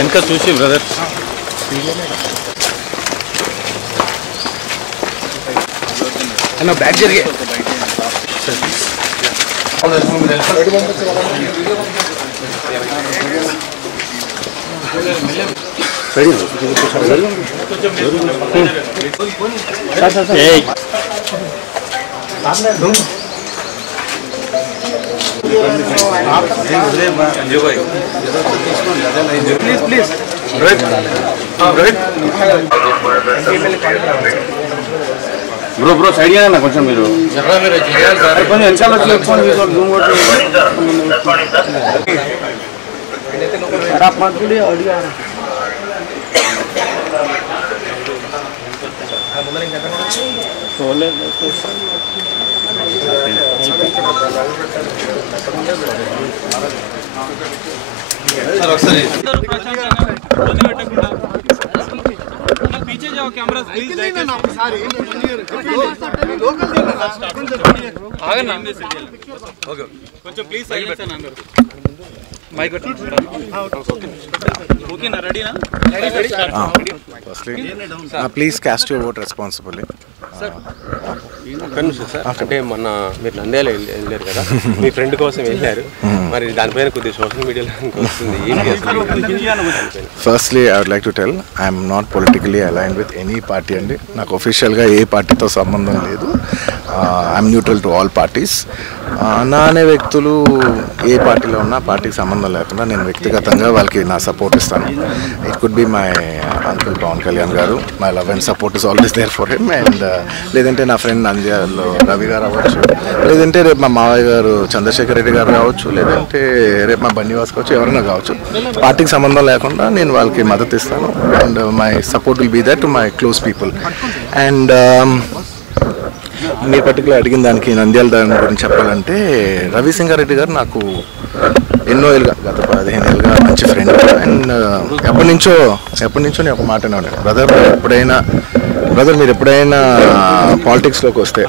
इनका చూసి బ్రదర్ అన్న బ్యాక్ జరిగే బ్రో బ్రో సైడ్ అయినా కొంచెం మీరు కొంచెం ఎన్నిసార్లు पीछे जाओ कैमरा प्लीज आगना ओके కొంచెం ప్లీజ్ సైడ్ పెట్టండి అందరూ మైక్ ఓకే నా రెడీ నా please cost your vote responsibly sir అంటే మొన్న మీరు నంద్యాల వెళ్ళారు కదా మీ ఫ్రెండ్ కోసం వెళ్ళారు మరి దానిపైన కొద్దిగా సోషల్ మీడియాలో firstly I would like to tell I'm not politically aligned with any party అండి నాకు ఒఫిషియల్గా ఏ పార్టీతో సంబంధం లేదు I'm neutral to all parties నా అనే వ్యక్తులు ఏ పార్టీలో ఉన్నా పార్టీకి సంబంధం లేకుండా నేను వ్యక్తిగతంగా వాళ్ళకి నా సపోర్ట్ ఇస్తాను it could be my uncle Pavan Kalyan garu my love and support is always there for him and లేదంటే నా ఫ్రెండ్ నంద్యాలలో రవి గారు అవ్వచ్చు లేదంటే రేపు మా మావయ్య గారు చంద్రశేఖర్ రెడ్డి గారు కావచ్చు లేదంటే రేపు మా బన్నీవాస్ కావచ్చు ఎవరైనా కావచ్చు పార్టీకి సంబంధం లేకుండా నేను వాళ్ళకి మద్దతు ఇస్తాను and my support will be that to my close people and మీరు పర్టికులర్ అడిగిన దానికి నంద్యాల దాని గురించి చెప్పాలంటే రవిసింగారెడ్డి గారు నాకు ఎన్నో ఏళ్ళుగా గత 15 ఏళ్ళుగా మంచి ఫ్రెండ్ అండ్ ఎప్పటి నుంచో నేను ఒక మాట అన్నాను బ్రదర్ మీరు ఎప్పుడైనా పాలిటిక్స్లోకి వస్తే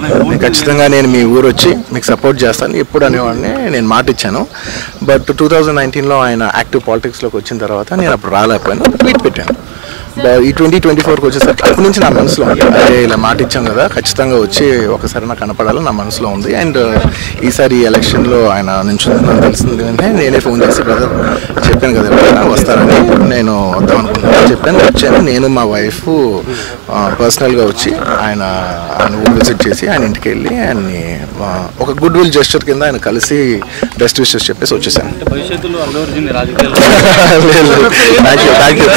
ఖచ్చితంగా నేను మీ ఊరు వచ్చి మీకు సపోర్ట్ చేస్తాను ఎప్పుడు అనేవాడిని నేను మాట ఇచ్చాను బట్ 2019లో ఆయన యాక్టివ్ పాలిటిక్స్లోకి వచ్చిన తర్వాత నేను అప్పుడు రాలేకపోయాను ట్వీట్ పెట్టాను ఈ 2024కి వచ్చేసరికి అప్పటి నుంచి నా మనసులో ఉంది అదే ఇలా మాట ఇచ్చాం కదా ఖచ్చితంగా వచ్చి ఒకసారి నాకు కనపడాలని నా మనసులో ఉంది అండ్ ఈసారి ఈ ఎలక్షన్లో ఆయన నించుందని తెలిసింది అంటే నేనే ఫోన్ చేసి బ్రదర్ చెప్పాను కదా ఎవరైనా వస్తారని నేను వద్దాం అనుకుంటున్నాను వచ్చాను నేను మా వైఫ్ పర్సనల్గా వచ్చి ఆయన ఊరు విజిట్ చేసి ఆయన ఇంటికి వెళ్ళి ఆయన్ని ఒక గుడ్ విల్ జెస్చర్ కింద ఆయన కలిసి బెస్ట్ విషెస్ చెప్పేసి వచ్చేసాను భవిష్యత్తులో అల్లు అర్జున్ రాజకీయాలు థ్యాంక్ యూ